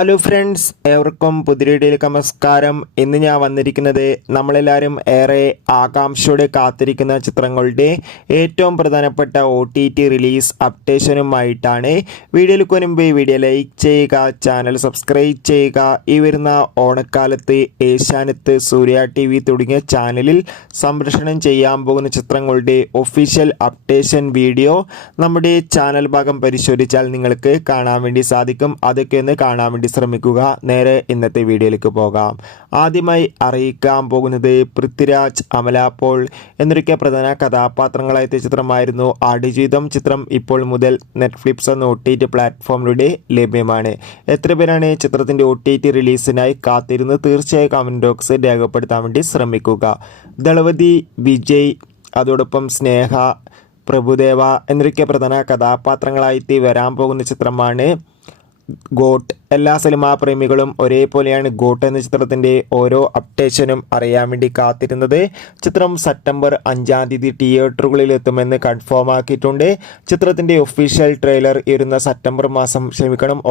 Hello friends, ഏവർക്കും പുതിയ വീഡിയോയിലേക്ക് നമസ്കാരം. ഇന്ന് ഞാൻ വന്നിരിക്കുന്നത് നമ്മളെല്ലാവരും ഏറെ ആകാംക്ഷയോടെ കാത്തിരിക്കുന്ന ചിത്രങ്ങളുടെ ഏറ്റവും പ്രധാനപ്പെട്ട OTT റിലീസ് അപ്ഡേഷനുമായിട്ടാണ്. വീഡിയോയിലേക്ക് മുൻപ് വീഡിയോ ലൈക്ക് ചെയ്യുക, ചാനൽ സബ്സ്ക്രൈബ് ചെയ്യുക. ഈ വരുന്ന ഓണക്കാലത്ത് ഏഷ്യാനെറ്റ്, സൂര്യ TV തുടങ്ങിയ ചാനലിൽ സംപ്രേഷണം ചെയ്യാൻ പോകുന്ന ചിത്രങ്ങളുടെ ഒഫീഷ്യൽ അപ്ഡേഷൻ വീഡിയോ നമ്മുടെ ചാനൽ ഭാഗം പരിശോധിച്ചാൽ നിങ്ങൾക്ക് കാണാൻ വേണ്ടി സാധിക്കും. അതൊക്കെ ഒന്ന് കാണാൻ വേണ്ടി ശ്രമിക്കുക. നേരെ ഇന്നത്തെ വീഡിയോയിലേക്ക് പോകാം. ആദ്യമായി അറിയിക്കാൻ പോകുന്നത് പൃഥ്വിരാജ്, അമല പോൾ എന്നൊക്കെ പ്രധാന കഥാപാത്രങ്ങളായ ചിത്രമായിരുന്നു ആടുജീവിതം. ചിത്രം ഇപ്പോൾ മുതൽ നെറ്റ്ഫ്ലിക്സ് എന്ന OTT പ്ലാറ്റ്ഫോമിലൂടെ ലഭ്യമാണ്. എത്ര പേരാണ് ചിത്രത്തിൻ്റെ OTT റിലീസിനായി കാത്തിരുന്ന് തീർച്ചയായും കമൻറ്റ് ബോക്സിൽ രേഖപ്പെടുത്താൻ വേണ്ടി ശ്രമിക്കുക. ദളപതി, വിജയ്, അതോടൊപ്പം സ്നേഹ, പ്രഭുദേവ എന്നൊക്കെ പ്രധാന കഥാപാത്രങ്ങളായിട്ട് വരാൻ പോകുന്ന ചിത്രമാണ് ഗോട്ട്. എല്ലാ സിനിമാ പ്രേമികളും ഒരേപോലെയാണ് ഗോട്ട് എന്ന ചിത്രത്തിൻ്റെ ഓരോ അപ്ഡേഷനും അറിയാൻ വേണ്ടി കാത്തിരുന്നത്. ചിത്രം സെപ്റ്റംബർ 5-ാം തീയതി തിയേറ്ററുകളിൽ എത്തുമെന്ന് കൺഫേം ആക്കിയിട്ടുണ്ട്. ചിത്രത്തിൻ്റെ ഒഫീഷ്യൽ ട്രെയിലർ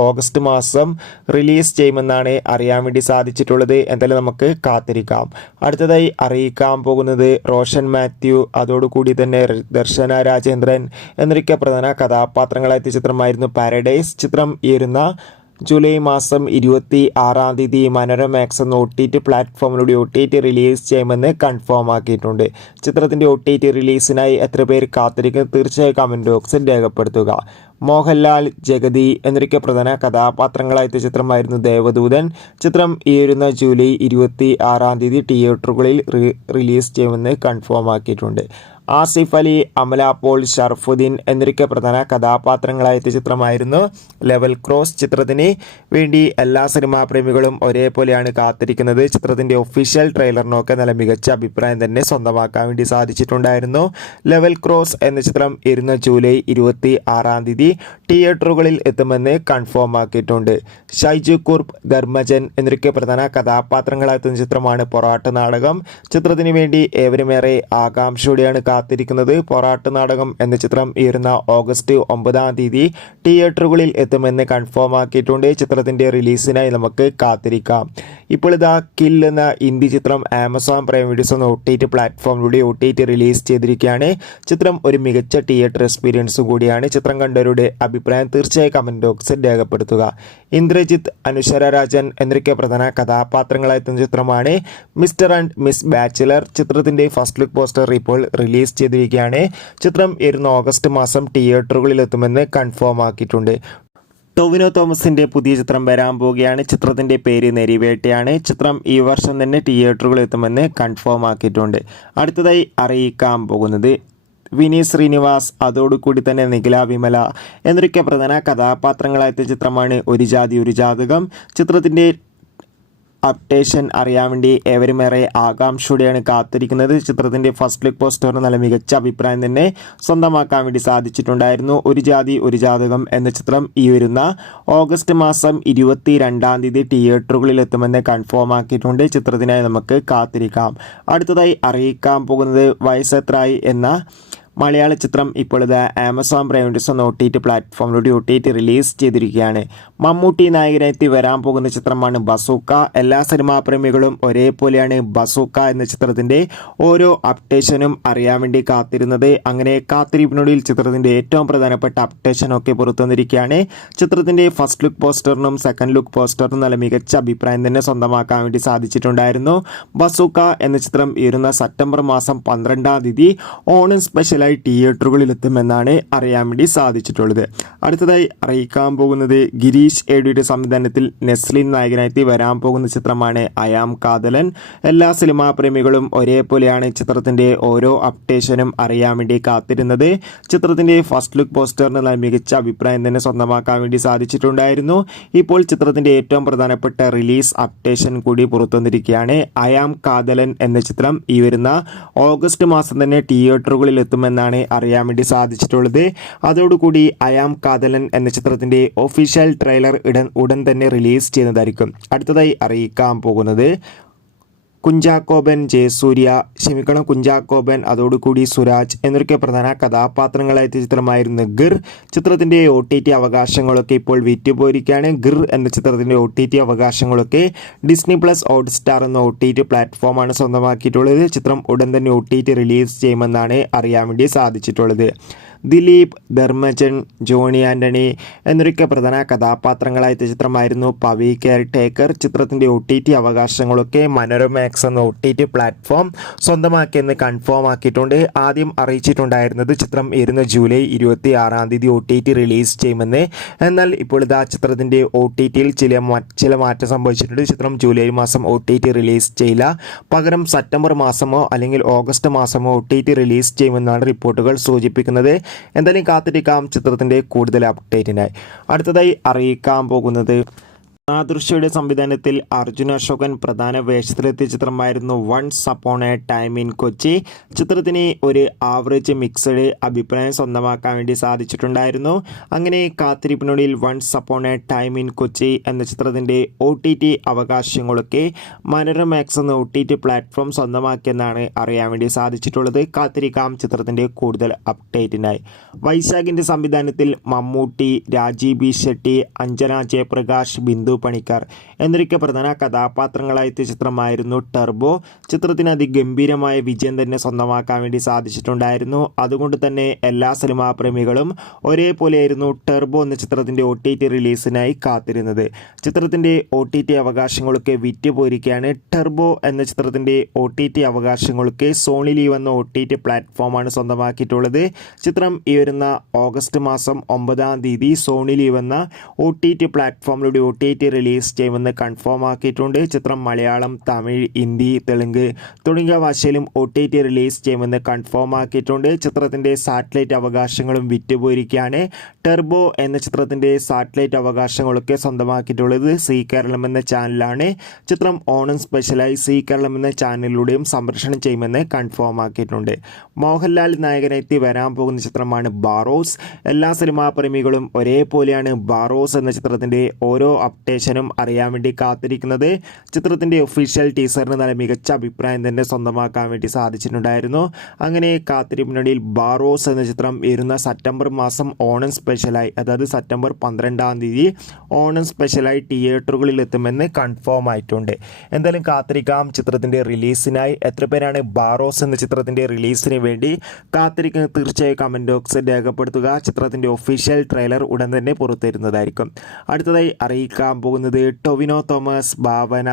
ഓഗസ്റ്റ് മാസം റിലീസ് ചെയ്യുമെന്നാണ് അറിയാൻ വേണ്ടി സാധിച്ചിട്ടുള്ളത്. എന്തായാലും നമുക്ക് കാത്തിരിക്കാം. അടുത്തതായി അറിയിക്കാൻ പോകുന്നത് റോഷൻ മാത്യു, അതോടുകൂടി തന്നെ ദർശന രാജേന്ദ്രൻ എന്നൊക്കെ പ്രധാന കഥാപാത്രങ്ങളായ ചിത്രമായിരുന്നു പാരഡൈസ്. ചിത്രം ഇരുന്ന ജൂലൈ മാസം 26-ാം തീയതി മനോരമാക്സ് എന്ന OTT പ്ലാറ്റ്ഫോമിലൂടെ OTT റിലീസ് ചെയ്യുമെന്ന് കൺഫേം ആക്കിയിട്ടുണ്ട്. ചിത്രത്തിൻ്റെ OTT റിലീസിനായി എത്ര പേര് കാത്തിരിക്കുന്നത് തീർച്ചയായും കമൻറ്റ് ബോക്സിൽ രേഖപ്പെടുത്തുക. മോഹൻലാൽ, ജഗതി എന്നൊക്കെ പ്രധാന കഥാപാത്രങ്ങളായ ചിത്രമായിരുന്നു ദേവദൂതൻ. ചിത്രം വരുന്ന ജൂലൈ 26-ാം തീയതി തിയേറ്ററുകളിൽ റിലീസ് ചെയ്യുമെന്ന് കൺഫേം ആക്കിയിട്ടുണ്ട്. ആസിഫ് അലി, അമല പോൾ, ഷർഫുദ്ദീൻ എന്നൊക്കെ പ്രധാന കഥാപാത്രങ്ങളായ ചിത്രമായിരുന്നു ലെവൽ ക്രോസ്. ചിത്രത്തിന് വേണ്ടി എല്ലാ സിനിമാ പ്രേമികളും ഒരേപോലെയാണ് കാത്തിരിക്കുന്നത്. ചിത്രത്തിൻ്റെ ഒഫീഷ്യൽ ട്രെയിലറിനൊക്കെ നല്ല മികച്ച അഭിപ്രായം തന്നെ സ്വന്തമാക്കാൻ വേണ്ടി സാധിച്ചിട്ടുണ്ടായിരുന്നു. ലെവൽ ക്രോസ് എന്ന ചിത്രം വരുന്ന ജൂലൈ 26-ാം തീയതി തിയേറ്ററുകളിൽ എത്തുമെന്ന് കൺഫേം ആക്കിയിട്ടുണ്ട്. ഷൈജു കുർബ്, ധർമ്മജൻ എന്നൊക്കെ പ്രധാന കഥാപാത്രങ്ങളായ ചിത്രമാണ് പൊറാട്ട് നാടകം. ചിത്രത്തിന് വേണ്ടി ഏവരുമേറെ ആകാംക്ഷയോടെയാണ് കാത്തിരിക്കുന്നത്. പൊറാട്ട് നാടകം എന്ന ചിത്രം വരുന്ന ഓഗസ്റ്റ് 9-ാം തീയതി തിയേറ്ററുകളിൽ എത്തുമെന്ന് കൺഫേം ആക്കിയിട്ടുണ്ട്. ചിത്രത്തിൻ്റെ റിലീസിനായി നമുക്ക് കാത്തിരിക്കാം. ഇപ്പോൾ ഇതാ കിൽ എന്ന ഹിന്ദി ചിത്രം ആമസോൺ പ്രൈം വീഡിയോസ് എന്ന OTT പ്ലാറ്റ്ഫോമിലൂടെ OTT റിലീസ് ചെയ്തിരിക്കുകയാണ്. ചിത്രം ഒരു മികച്ച തിയേറ്റർ എക്സ്പീരിയൻസ് കൂടിയാണ്. ചിത്രം കണ്ടവരുടെ അഭിപ്രായം തീർച്ചയായും കമൻറ്റ് ബോക്സിൽ രേഖപ്പെടുത്തുക. ഇന്ദ്രജിത്ത്, അനുശ്വര രാജൻ എന്നൊക്കെ പ്രധാന കഥാപാത്രങ്ങളായ ചിത്രമാണ് മിസ്റ്റർ ആൻഡ് മിസ് ബാച്ചിലർ. ചിത്രത്തിൻ്റെ ഫസ്റ്റ് ലുക്ക് പോസ്റ്റർ ഇപ്പോൾ റിലീസ് ചെയ്തിരിക്കുകയാണ്. ചിത്രം വരുന്ന ഓഗസ്റ്റ് മാസം തിയേറ്ററുകളിൽ എത്തുമെന്ന് കൺഫേം ആക്കിയിട്ടുണ്ട്. ടൊവിനോ തോമസിൻ്റെ പുതിയ ചിത്രം വരാൻ പോവുകയാണ്. ചിത്രത്തിൻ്റെ പേര് നെരിവേട്ടയാണ്. ചിത്രം ഈ വർഷം തന്നെ തിയേറ്ററുകളിൽ എത്തുമെന്ന് കൺഫേം ആക്കിയിട്ടുണ്ട്. അടുത്തതായി അറിയിക്കാൻ പോകുന്നത് വിനീത് ശ്രീനിവാസ്, അതോടുകൂടി തന്നെ നിഖില വിമല എന്നൊക്കെ പ്രധാന കഥാപാത്രങ്ങളായ ചിത്രമാണ് ഒരു ജാതി ഒരു ജാതകം. ചിത്രത്തിൻ്റെ അപ്ഡേഷൻ അറിയാൻ വേണ്ടി ഏവരുമേറെ ആകാംക്ഷയോടെയാണ് കാത്തിരിക്കുന്നത്. ചിത്രത്തിൻ്റെ ഫസ്റ്റ് ലുക്ക് പോസ്റ്ററിന് നല്ല മികച്ച അഭിപ്രായം തന്നെ സ്വന്തമാക്കാൻ വേണ്ടി സാധിച്ചിട്ടുണ്ടായിരുന്നു. ഒരു ജാതി ഒരു ജാതകം എന്ന ചിത്രം ഈ വരുന്ന ഓഗസ്റ്റ് മാസം 22-ാം തീയതി തിയേറ്ററുകളിൽ എത്തുമെന്ന് കൺഫേം ആക്കിയിട്ടുണ്ട്. ചിത്രത്തിനായി നമുക്ക് കാത്തിരിക്കാം. അടുത്തതായി അറിയിക്കാൻ പോകുന്നത് വയസ്സെത്രായി എന്ന മലയാള ചിത്രം ഇപ്പോൾ ഇത് ആമസോൺ പ്രൈം വീഡിയോസ് എന്ന OTT പ്ലാറ്റ്ഫോമിലൂടെ OTT റിലീസ് ചെയ്തിരിക്കുകയാണ്. മമ്മൂട്ടി നായകനായി വരാൻ പോകുന്ന ചിത്രമാണ് ബസൂക്ക. എല്ലാ സിനിമാ പ്രേമികളും ഒരേപോലെയാണ് ബസൂക്ക എന്ന ചിത്രത്തിൻ്റെ ഓരോ അപ്ഡേഷനും അറിയാൻ വേണ്ടി കാത്തിരുന്നത്. അങ്ങനെ കാത്തിരിപ്പിനൊടുവിൽ ചിത്രത്തിൻ്റെ ഏറ്റവും പ്രധാനപ്പെട്ട അപ്ഡേഷനൊക്കെ പുറത്തുവന്നിരിക്കുകയാണ്. ചിത്രത്തിൻ്റെ ഫസ്റ്റ് ലുക്ക് പോസ്റ്ററിനും സെക്കൻഡ് ലുക്ക് പോസ്റ്ററിനും നല്ല മികച്ച അഭിപ്രായം തന്നെ സ്വന്തമാക്കാൻ വേണ്ടി സാധിച്ചിട്ടുണ്ടായിരുന്നു. ബസൂക്ക എന്ന ചിത്രം വരുന്ന സെപ്റ്റംബർ മാസം 12-ാം തീയതി ഓണം സ്പെഷ്യൽ തിയേറ്ററുകളിൽ എത്തുമെന്നാണ് അറിയാൻ വേണ്ടി സാധിച്ചിട്ടുള്ളത്. അടുത്തതായി അറിയിക്കാൻ പോകുന്നത് ഗിരീഷ് ഏടിയുടെ സംവിധാനത്തിൽ നെസ്ലിൻ നായകനായി വരാൻ പോകുന്ന ചിത്രമാണ് അയാം കാതലൻ. എല്ലാ സിനിമാ പ്രേമികളും ഒരേപോലെയാണ് ചിത്രത്തിൻ്റെ ഓരോ അപ്ഡേഷനും അറിയാൻ വേണ്ടി കാത്തിരുന്നത്. ചിത്രത്തിൻ്റെ ഫസ്റ്റ് ലുക്ക് പോസ്റ്ററിന് നല്ല മികച്ച അഭിപ്രായം തന്നെ സ്വന്തമാക്കാൻ വേണ്ടി സാധിച്ചിട്ടുണ്ടായിരുന്നു. ഇപ്പോൾ ചിത്രത്തിൻ്റെ ഏറ്റവും പ്രധാനപ്പെട്ട റിലീസ് അപ്ഡേഷൻ കൂടി പുറത്തുവന്നിരിക്കുകയാണ്. അയാം കാതലൻ എന്ന ചിത്രം ഈ വരുന്ന ഓഗസ്റ്റ് മാസം തന്നെ തിയേറ്ററുകളിൽ എത്തുമെന്ന് എന്നാണ് അറിയാൻ വേണ്ടി സാധിച്ചിട്ടുള്ളത്. അതോടുകൂടി അയാം കാതലൻ എന്ന ചിത്രത്തിൻ്റെ ഒഫീഷ്യൽ ട്രെയിലർ ഉടൻ തന്നെ റിലീസ് ചെയ്യുന്നതായിരിക്കും. അടുത്തതായി അറിയിക്കാൻ പോകുന്നത് കുഞ്ചാക്കോബൻ, കുഞ്ചാക്കോബൻ അതോടുകൂടി സുരാജ് എന്നൊക്കെ പ്രധാന കഥാപാത്രങ്ങളായ ചിത്രമായിരുന്നു ഗിർ. ചിത്രത്തിൻ്റെ OTT അവകാശങ്ങളൊക്കെ ഇപ്പോൾ വിറ്റുപോയിരിക്കുകയാണ്. ഗിർ എന്ന ചിത്രത്തിൻ്റെ OTT അവകാശങ്ങളൊക്കെ ഡിസ്നി പ്ലസ് ഹോട്ട്സ്റ്റാർ എന്ന OTT പ്ലാറ്റ്ഫോമാണ് സ്വന്തമാക്കിയിട്ടുള്ളത്. ചിത്രം ഉടൻ തന്നെ OTT റിലീസ് ചെയ്യുമെന്നാണ് അറിയാൻ വേണ്ടി സാധിച്ചിട്ടുള്ളത്. ദിലീപ്, ധർമ്മജൻ, ജോണി ആൻ്റണി എന്നൊക്കെ പ്രധാന കഥാപാത്രങ്ങളായ ചിത്രമായിരുന്നു പവി കെയർ ടേക്കർ. ചിത്രത്തിൻ്റെ OTT അവകാശങ്ങളൊക്കെ മനോരമാക്സ് എന്ന OTT പ്ലാറ്റ്ഫോം സ്വന്തമാക്കിയെന്ന് കൺഫേം ആക്കിയിട്ടുണ്ട്. ആദ്യം അറിയിച്ചിട്ടുണ്ടായിരുന്നത് ചിത്രം വരുന്ന ജൂലൈ 26 OTT റിലീസ് ചെയ്യുമെന്ന്. എന്നാൽ ഇപ്പോൾ ഇതാ ചിത്രത്തിൻ്റെ OTTയിൽ ചില മാറ്റം സംഭവിച്ചിട്ടുണ്ട്. ചിത്രം ജൂലൈ മാസം OTT റിലീസ് ചെയ്യില്ല, പകരം സെപ്റ്റംബർ മാസമോ അല്ലെങ്കിൽ ഓഗസ്റ്റ് മാസമോ OTT റിലീസ് ചെയ്യുമെന്നാണ് റിപ്പോർട്ടുകൾ സൂചിപ്പിക്കുന്നത്. എന്തായാലും കാത്തിരിക്കാം ചിത്രത്തിൻ്റെ കൂടുതൽ അപ്ഡേറ്റിനായി. അടുത്തതായി അറിയിക്കാൻ പോകുന്നത് നാദൃശ്യയുടെ സംവിധാനത്തിൽ അർജുൻ അശോകൻ പ്രധാന വേഷത്തിലെത്തിയ ചിത്രമായിരുന്നു once upon a time in Kochi. ചിത്രത്തിന് ഒരു ആവറേജ് മിക്സഡ് അഭിപ്രായം സ്വന്തമാക്കാൻ വേണ്ടി സാധിച്ചിട്ടുണ്ടായിരുന്നു. അങ്ങനെ കാത്തിരിപ്പിനൊടിയിൽ once upon a time in Kochi എന്ന ചിത്രത്തിൻ്റെ OTT അവകാശങ്ങളൊക്കെ മനോരമാക്സ് എന്ന OTT പ്ലാറ്റ്ഫോം സ്വന്തമാക്കിയെന്നാണ് അറിയാൻ വേണ്ടി സാധിച്ചിട്ടുള്ളത്. കാത്തിരിക്കാം ചിത്രത്തിൻ്റെ കൂടുതൽ അപ്ഡേറ്റിനായി. വൈശാഖിൻ്റെ സംവിധാനത്തിൽ മമ്മൂട്ടി, രാജീവ് ബി ഷെട്ടി, അഞ്ജന ജയപ്രകാശ്, ബിന്ദു പണിക്കർ എന്നൊക്കെ പ്രധാന കഥാപാത്രങ്ങളായ ചിത്രമായിരുന്നു ടർബോ. ചിത്രത്തിന് അതിഗംഭീരമായ വിജയം തന്നെ സ്വന്തമാക്കാൻ വേണ്ടി സാധിച്ചിട്ടുണ്ടായിരുന്നു. അതുകൊണ്ട് തന്നെ എല്ലാ സിനിമാ പ്രേമികളും ഒരേപോലെയായിരുന്നു ടർബോ എന്ന ചിത്രത്തിൻ്റെ OTT റിലീസിനായി കാത്തിരുന്നത്. ചിത്രത്തിൻ്റെ OTT അവകാശങ്ങളൊക്കെ വിറ്റുപോയിരിക്കുകയാണ്. ടർബോ എന്ന ചിത്രത്തിൻ്റെ OTT അവകാശങ്ങളൊക്കെ സോണി ലീവ് എന്ന OTT പ്ലാറ്റ്ഫോമാണ് സ്വന്തമാക്കിയിട്ടുള്ളത്. ചിത്രം ഈ വരുന്ന ഓഗസ്റ്റ് മാസം 9 സോണി ലീവ് എന്ന OTT പ്ലാറ്റ്ഫോമിലൂടെ OTT റിലീസ് ചെയ്യുമെന്ന് കൺഫേം ആക്കിയിട്ടുണ്ട്. ചിത്രം മലയാളം, തമിഴ്, ഹിന്ദി, തെലുങ്ക് തുടങ്ങിയ ഭാഷയിലും OTT റിലീസ് ചെയ്യുമെന്ന് കൺഫേം ആക്കിയിട്ടുണ്ട്. ചിത്രത്തിൻ്റെ സാറ്റലൈറ്റ് അവകാശങ്ങളും വിറ്റുപോയിരിക്കുകയാണ്. ടർബോ എന്ന ചിത്രത്തിൻ്റെ സാറ്റലൈറ്റ് അവകാശങ്ങളൊക്കെ സ്വന്തമാക്കിയിട്ടുള്ളത് സി കേരളം എന്ന ചാനലാണ്. ചിത്രം ഓണം സ്പെഷ്യലായി സി കേരളം എന്ന ചാനലിലൂടെയും സംപ്രേഷണം ചെയ്യുമെന്ന് കൺഫേം ആക്കിയിട്ടുണ്ട്. മോഹൻലാൽ നായകനെത്തി വരാൻ പോകുന്ന ചിത്രമാണ് ബാറോസ്. എല്ലാ സിനിമാ പ്രേമികളും ഒരേപോലെയാണ് ബാറോസ് എന്ന ചിത്രത്തിൻ്റെ ഓരോ അപ്ഡേഷനും അറിയാൻ വേണ്ടി കാത്തിരിക്കുന്നത്. ചിത്രത്തിൻ്റെ ഒഫീഷ്യൽ ടീസറിന് നല്ല മികച്ച അഭിപ്രായം തന്നെ സ്വന്തമാക്കാൻ വേണ്ടി സാധിച്ചിട്ടുണ്ടായിരുന്നു. അങ്ങനെ കാത്തിരിപ്പിനിടയിൽ ബാറോസ് എന്ന ചിത്രം വരുന്ന സെപ്റ്റംബർ മാസം ഓണം സ്പെഷ്യലായി, അതായത് സെപ്റ്റംബർ 12 ഓണം സ്പെഷ്യലായി തിയേറ്ററുകളിൽ എത്തുമെന്ന് കൺഫേം ആയിട്ടുണ്ട്. എന്തായാലും കാത്തിരിക്കാം ചിത്രത്തിൻ്റെ റിലീസിനായി. എത്ര പേരാണ് ബാറോസ് എന്ന ചിത്രത്തിൻ്റെ റിലീസിന് വേണ്ടി കാത്തിരിക്കുന്നത്? തീർച്ചയായും കമൻറ്റ് ബോക്സിൽ രേഖപ്പെടുത്തുക. ചിത്രത്തിൻ്റെ ഒഫീഷ്യൽ ട്രെയിലർ ഉടൻ തന്നെ പുറത്തുവരുന്നതായിരിക്കും. അടുത്തതായി അറിയിക്കാൻ പോകുന്നത് ടൊവിനോ തോമസ്, ഭാവന,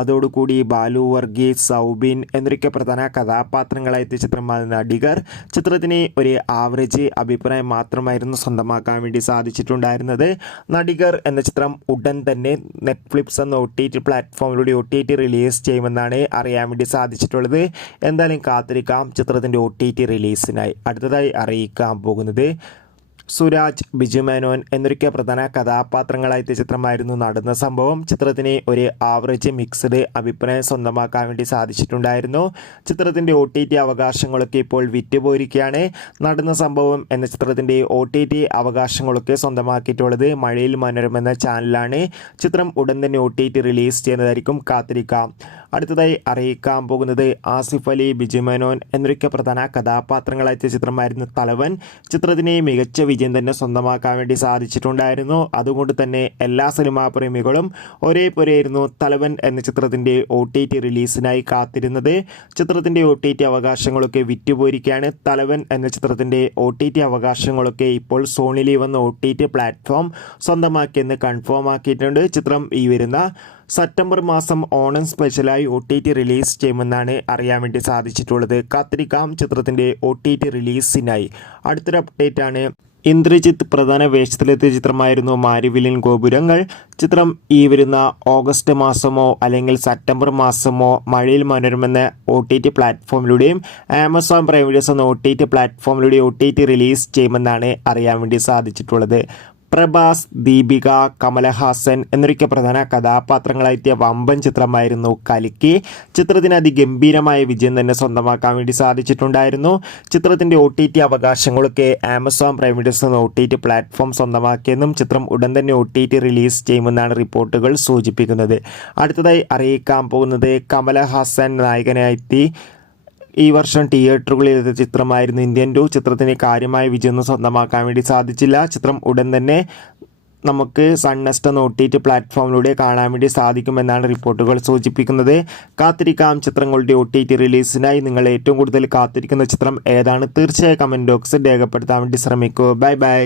അതോടുകൂടി ബാലു വർഗീസ്, സൗബിൻ എന്നൊക്കെ പ്രധാന കഥാപാത്രങ്ങളായ ചിത്രമായ നടികർ. ചിത്രത്തിന് ഒരു ആവറേജ് അഭിപ്രായം മാത്രമായിരുന്നു സ്വന്തമാക്കാൻ വേണ്ടി സാധിച്ചിട്ടുണ്ടായിരുന്നത്. നടികർ എന്ന ചിത്രം ഉടൻ തന്നെ നെറ്റ്ഫ്ലിക്സ് എന്ന OTT പ്ലാറ്റ്ഫോമിലൂടെ OTT റിലീസ് ചെയ്യുമെന്നാണ് അറിയാൻ വേണ്ടി സാധിച്ചിട്ടുള്ളത്. എന്തായാലും കാത്തിരിക്കാം ചിത്രത്തിൻ്റെ OTT റിലീസിനായി. അടുത്തതായി അറിയിക്കാൻ പോകുന്നത് സുരാജ്, ബിജു മേനോൻ എന്നൊക്കെ പ്രധാന കഥാപാത്രങ്ങളായ ചിത്രമായിരുന്നു നടന്ന സംഭവം. ചിത്രത്തിന് ഒരു ആവറേജ് മിക്സ്ഡ് അഭിപ്രായം സ്വന്തമാക്കാൻ വേണ്ടി സാധിച്ചിട്ടുണ്ടായിരുന്നു. ചിത്രത്തിൻ്റെ OTT അവകാശങ്ങളൊക്കെ ഇപ്പോൾ വിറ്റുപോയിരിക്കുകയാണ്. നടന്ന സംഭവം എന്ന ചിത്രത്തിൻ്റെ OTT അവകാശങ്ങളൊക്കെ സ്വന്തമാക്കിയിട്ടുള്ളത് മഴയിൽ മനോരമ എന്ന ചാനലാണ്. ചിത്രം ഉടൻ തന്നെ OTT റിലീസ് ചെയ്യുന്നതായിരിക്കും. കാത്തിരിക്കാം. അടുത്തതായി അറിയിക്കാൻ പോകുന്നത് ആസിഫ് അലി, ബിജു മേനോൻ എന്നൊക്കെ പ്രധാന കഥാപാത്രങ്ങളായ ചിത്രമായിരുന്നു തലവൻ. ചിത്രത്തിന് മികച്ച വിജയം തന്നെ സ്വന്തമാക്കാൻ വേണ്ടി സാധിച്ചിട്ടുണ്ടായിരുന്നു. അതുകൊണ്ട് തന്നെ എല്ലാ സിനിമാ പ്രേമികളും ഒരേപോലെയായിരുന്നു തലവൻ എന്ന ചിത്രത്തിൻ്റെ OTT റിലീസിനായി കാത്തിരുന്നത്. ചിത്രത്തിൻ്റെ OTT അവകാശങ്ങളൊക്കെ വിറ്റുപോയിരിക്കുകയാണ്. തലവൻ എന്ന ചിത്രത്തിൻ്റെ OTT അവകാശങ്ങളൊക്കെ ഇപ്പോൾ സോണി ലീവ് എന്ന OTT പ്ലാറ്റ്ഫോം സ്വന്തമാക്കിയെന്ന് കൺഫേം ആക്കിയിട്ടുണ്ട്. ചിത്രം ഈ വരുന്ന സെപ്റ്റംബർ മാസം ഓണം സ്പെഷ്യലായി OTT റിലീസ് ചെയ്യുമെന്നാണ് അറിയാൻ വേണ്ടി സാധിച്ചിട്ടുള്ളത്. കാത്തിരിക്കാം ചിത്രത്തിൻ്റെ OTT റിലീസിനായി. അടുത്തൊരു അപ്ഡേറ്റ് ആണ് ഇന്ദ്രജിത്ത് പ്രധാന വേഷത്തിലെത്തിയ ചിത്രമായിരുന്നു മാരിവില്ലിൻ ഗോപുരങ്ങൾ. ചിത്രം ഈ വരുന്ന ഓഗസ്റ്റ് മാസമോ അല്ലെങ്കിൽ സെപ്റ്റംബർ മാസമോ മഴയിൽ മനോരമ എന്ന OTT പ്ലാറ്റ്ഫോമിലൂടെയും ആമസോൺ പ്രൈം വീഡിയോസ് എന്ന OTT പ്ലാറ്റ്ഫോമിലൂടെ OTT റിലീസ് ചെയ്യുമെന്നാണ് അറിയാൻ വേണ്ടി സാധിച്ചിട്ടുള്ളത്. പ്രഭാസ്, ദീപിക, കമലഹാസൻ എന്നൊക്കെ പ്രധാന കഥാപാത്രങ്ങളായെത്തിയ വമ്പൻ ചിത്രമായിരുന്നു കൽക്കി. ചിത്രത്തിന് അതിഗംഭീരമായ വിജയം തന്നെ സ്വന്തമാക്കാൻ വേണ്ടി സാധിച്ചിട്ടുണ്ടായിരുന്നു. ചിത്രത്തിൻ്റെ OTT അവകാശങ്ങളൊക്കെ ആമസോൺ പ്രൈം വീഡിയോസ് എന്ന OTT പ്ലാറ്റ്ഫോം സ്വന്തമാക്കിയെന്നും ചിത്രം ഉടൻ തന്നെ OTT റിലീസ് ചെയ്യുമെന്നാണ് റിപ്പോർട്ടുകൾ സൂചിപ്പിക്കുന്നത്. അടുത്തതായി അറിയിക്കാൻ പോകുന്നത് കമലഹാസൻ നായകനായെത്തി ഈ വർഷം തിയേറ്ററുകളിലെത്തിയ ചിത്രമായിരുന്നു ഇന്ത്യൻ 2. ചിത്രത്തിന് കാര്യമായ വിജയം സ്വന്തമാക്കാൻ വേണ്ടി സാധിച്ചില്ല. ചിത്രം ഉടൻ തന്നെ നമുക്ക് സൺനെസ്റ്റ് എന്ന OTT പ്ലാറ്റ്ഫോമിലൂടെ കാണാൻ വേണ്ടി സാധിക്കുമെന്നാണ് റിപ്പോർട്ടുകൾ സൂചിപ്പിക്കുന്നത്. കാത്തിരിക്കാം ചിത്രങ്ങളുടെ OTT റിലീസിനായി. നിങ്ങൾ ഏറ്റവും കൂടുതൽ കാത്തിരിക്കുന്ന ചിത്രം ഏതാണ്? തീർച്ചയായും കമൻറ്റ് ബോക്സിൽ രേഖപ്പെടുത്താൻ വേണ്ടി ശ്രമിക്കൂ. Bye bye.